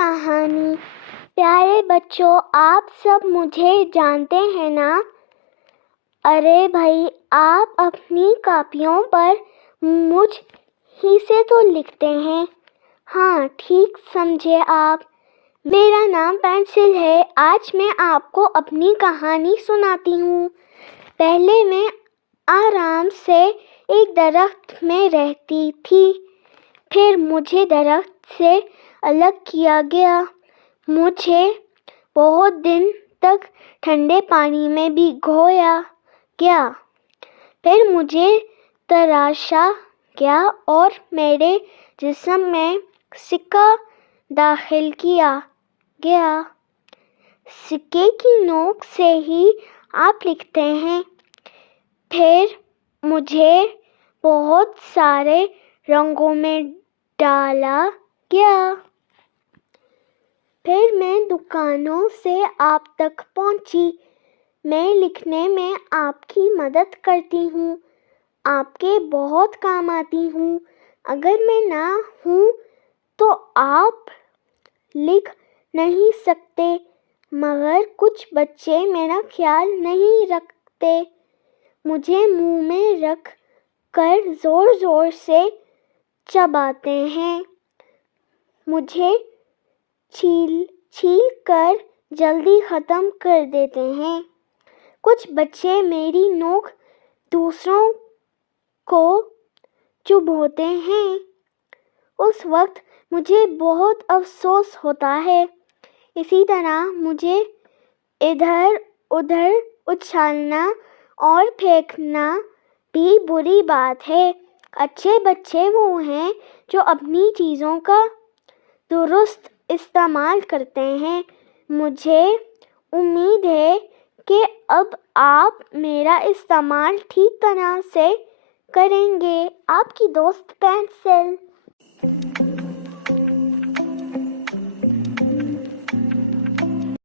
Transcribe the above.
کہانی۔ پیارے بچوں، آپ سب مجھے جانتے ہیں نا؟ ارے بھائی، آپ اپنی کاپیوں پر مجھ ہی سے تو لکھتے ہیں۔ ہاں، ٹھیک سمجھے آپ۔ میرا نام پینسل ہے۔ آج میں آپ کو اپنی کہانی سناتی ہوں۔ پہلے میں آرام سے ایک درخت میں رہتی تھی، پھر مجھے درخت سے الگ کیا گیا۔ مجھے بہت دن تک ٹھنڈے پانی میں بھگویا گیا، پھر مجھے تراشا گیا اور میرے جسم میں سکہ داخل کیا گیا۔ سکے کی نوک سے ہی آپ لکھتے ہیں۔ پھر مجھے بہت سارے رنگوں میں ڈالا گیا۔ پھر میں دکانوں سے آپ تک پہنچی۔ میں لکھنے میں آپ کی مدد کرتی ہوں، آپ کے بہت کام آتی ہوں۔ اگر میں نہ ہوں تو آپ لکھ نہیں سکتے، مگر کچھ بچے میرا خیال نہیں رکھتے، مجھے منہ میں رکھ کر زور زور سے چباتے ہیں، مجھے چھیل کر جلدی ختم کر دیتے ہیں۔ کچھ بچے میری نوک دوسروں کو چبھوتے ہیں۔ اس وقت مجھے بہت افسوس ہوتا ہے۔ اسی طرح مجھے ادھر ادھر اچھالنا اور پھینکنا بھی بری بات ہے۔ اچھے بچے وہ ہیں جو اپنی چیزوں کا درست استعمال کرتے ہیں۔ مجھے امید ہے کہ اب آپ میرا استعمال ٹھیک طرح سے کریں گے۔ آپ کی دوست پینسل۔